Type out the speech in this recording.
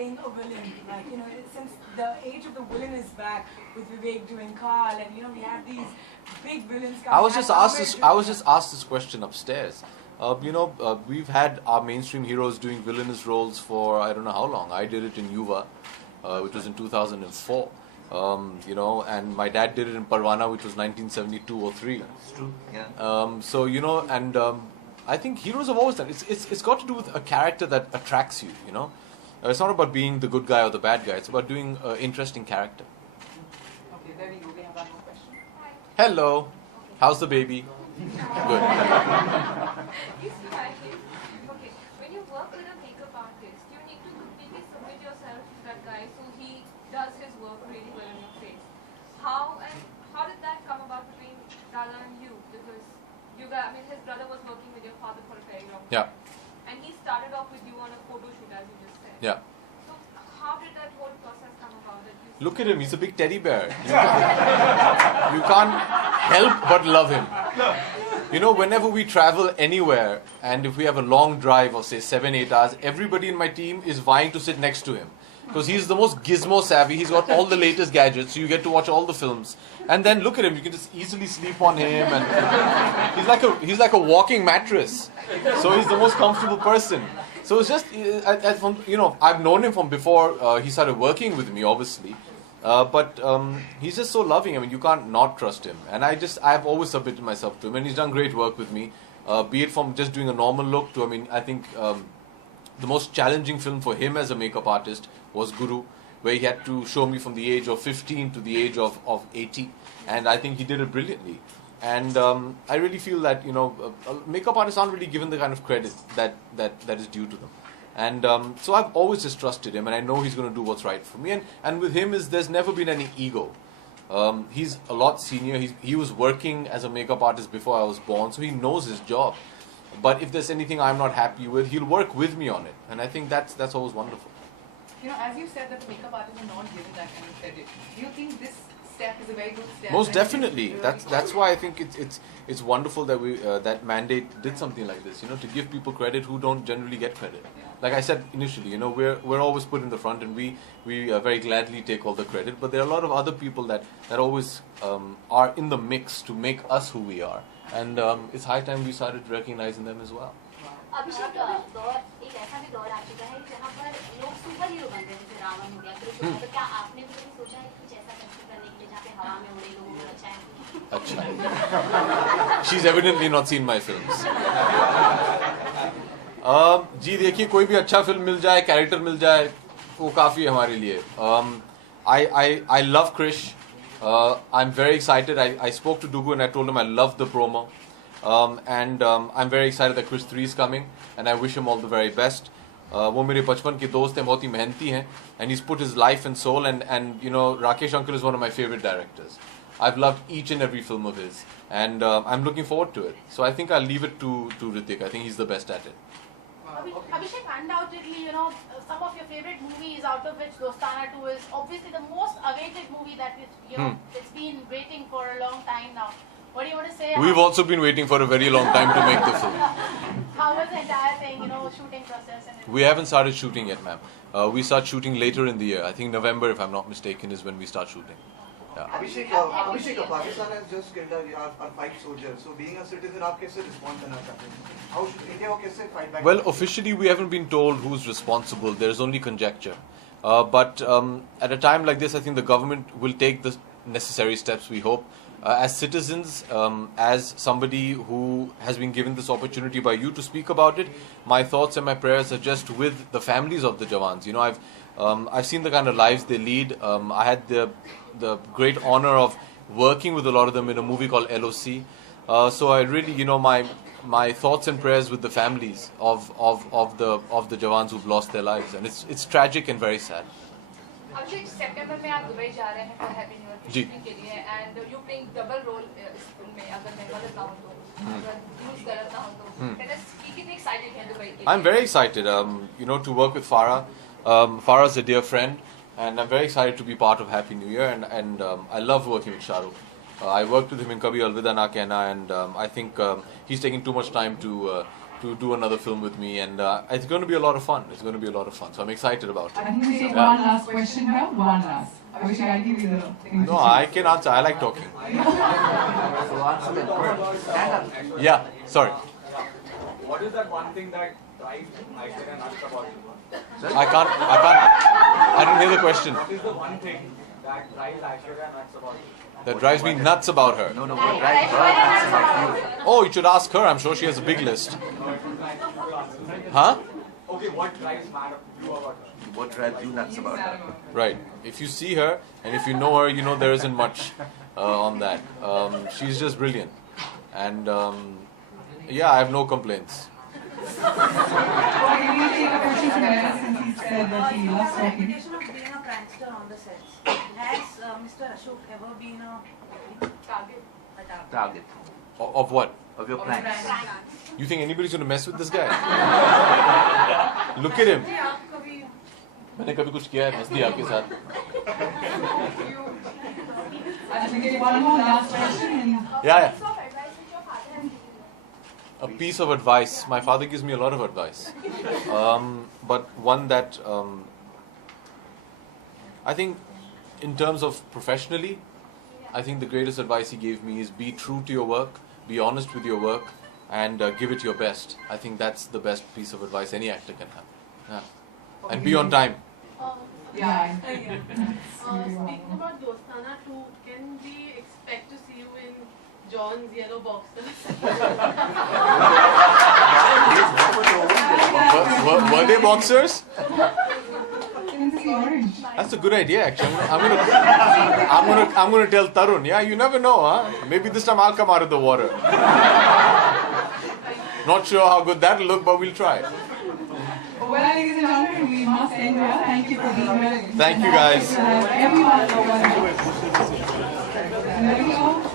playing a villain? Like, since the age of the villain is back with Vivek doing Carl, and we have these big villains coming. I was just asked this question upstairs. We've had our mainstream heroes doing villainous roles for I don't know how long. I did it in Yuva, which was in 2004. And my dad did it in Parwana, which was 1972 or 3. That's true. Yeah. I think heroes have always done. It's got to do with a character that attracts you. It's not about being the good guy or the bad guy. It's about doing an interesting character. Okay, there we go. We have one more question. Hello. How's the baby? Good. Okay, when you work with a makeup artist, you need to completely submit yourself to that guy so he does his work really well in your face. How did that come about between Dada and you? Because his brother was working with your father for a very long time. Yeah. And he started off with you on a photo shoot, as you just said. Yeah. So how did that whole process come about? Look at him, he's a big teddy bear. You can't help but love him. Whenever we travel anywhere, and if we have a long drive of say 7-8 hours, everybody in my team is vying to sit next to him. Because he's the most gizmo savvy, he's got all the latest gadgets, so you get to watch all the films. And then look at him, you can just easily sleep on him, and he's like a walking mattress. So he's the most comfortable person. So it's just, I've known him from before he started working with me, obviously. But he's just so loving. You can't not trust him. And I've always submitted myself to him, and he's done great work with me. Be it from just doing a normal look to, I think the most challenging film for him as a makeup artist was Guru, where he had to show me from the age of 15 to the age of 80. And I think he did it brilliantly. And I really feel that, makeup artists aren't really given the kind of credit that is due to them. And so I've always just trusted him, and I know he's going to do what's right for me. And with him, there's never been any ego. He's a lot senior. He was working as a makeup artist before I was born, so he knows his job. But if there's anything I'm not happy with, he'll work with me on it. And I think that's always wonderful. As you said that makeup artists are not given that kind of credit, do you think this step is a very good step? Most definitely. That's why I think it's wonderful that we that mandate did something like this. To give people credit who don't generally get credit. Like I said initially, we're always put in the front, and we very gladly take all the credit. But there are a lot of other people that always are in the mix to make us who we are, and it's high time we started recognizing them as well. अभिषेक दौर एक ऐसा भी दौर आ चुका है जहाँ पर लोग सुपर हीरो बन रहे हैं, जैसे रावण हो गया, कृष्ण, तो क्या आपने भी कभी सोचा है कुछ ऐसा करने के लिए जहाँ पे हवा में उड़े लोगों को अच्छा है? She's evidently not seen my films. जी देखिए, कोई भी अच्छा फिल्म मिल जाए, कैरेक्टर मिल जाए, वो काफी है हमारे लिए. I love Krish. I'm very excited. I spoke to Dugu and I told him I love the promo. I'm very excited that Krish 3 is coming, and I wish him all the very best. वो मेरे बचपन के दोस्त हैं, बहुत ही मेहनती हैं, and he's put his life and soul, and Rakesh uncle is one of my favorite directors. I've loved each and every film of his, and I'm looking forward to it. So I think I'll leave it to Hrithik. I think he's the best at it. Abhishek, undoubtedly, some of your favorite movies, out of which Dostana 2 is obviously the most awaited movie that it's been waiting for a long time now. What do you want to say? We've also been waiting for a very long time to make the film. How was the entire thing, shooting process? We haven't started shooting yet, ma'am. We start shooting later in the year. I think November, if I'm not mistaken, is when we start shooting. Yeah. Abhishek, Pakistan has just killed our 5 soldiers. So being a citizen, आप कैसे respond करना चाहते हैं? How should India कैसे fight back? Well, officially we haven't been told who's responsible. There's only conjecture. But at a time like this, I think the government will take the necessary steps, we hope. As citizens, as somebody who has been given this opportunity by you to speak about it, my thoughts and my prayers are just with the families of the Jawans. I've seen the kind of lives they lead. I had the great honor of working with a lot of them in a movie called LOC. So I really, my thoughts and prayers with the families of the Jawans who've lost their lives, and it's tragic and very sad. Abhishek, September में आप Dubai जा रहे हैं for Happy New Year shooting के लिए, and you playing double role इस film में, अगर मैं गलत ना हो तो, अगर न्यूज़ गलत ना हो तो, tell us कितने excited हैं दुबई के लिए? I'm very excited, to work with Farah. Farah's a dear friend, and I'm very excited to be part of Happy New Year, and I love working with Shah Rukh. I worked with him in Kabhi Alvida Na Kehna, and I think he's taking too much time to to do another film with me, and it's going to be a lot of fun. It's going to be a lot of fun. So I'm excited about I it. think we take one last question here. One last. Abhishek, I'll give you the thing. No, I can answer. I like talking. So answer that first. Stand up. Yeah. Sorry. What is that one thing that drives Aishwarya nuts about you? I didn't hear the question. What is the one thing that drives Aishwarya nuts about you? That drives me nuts about her. No, what drives her nuts about you? Oh, you should ask her. I'm sure she has a big list. Huh? Okay, what drives you about her? What drives you nuts about her? Right. If you see her and if you know her, you know there isn't much on that. She's just brilliant. And yeah, I have no complaints. Okay, we'll take a question from Ella since he said that he loves The talking. reputation of being a prankster on the sets. Has Mr. Ashok ever been a Target Of what? of your pranks. You think anybody's going to mess with this guy? Look at him. मैंने कभी कुछ किया है मस्ती आपके साथ? I think we take one more last question. And Yeah. A piece of advice. My father gives me a lot of advice, but one that I think, in terms of professionally, I think the greatest advice he gave me is be true to your work, be honest with your work, and give it your best. I think that's the best piece of advice any actor can have. Yeah. And be on time. yeah. Speaking about Dostana 2, can we expect to see you in John's yellow boxers? Were they boxers? In the orange. That's a good idea, actually. I'm gonna tell Tarun. Yeah, you never know, huh? Maybe this time I'll come out of the water. Not sure how good that'll look, but we'll try. Well, ladies and gentlemen, we must end here. Thank you for being here. Thank you, guys. Everyone. There we go.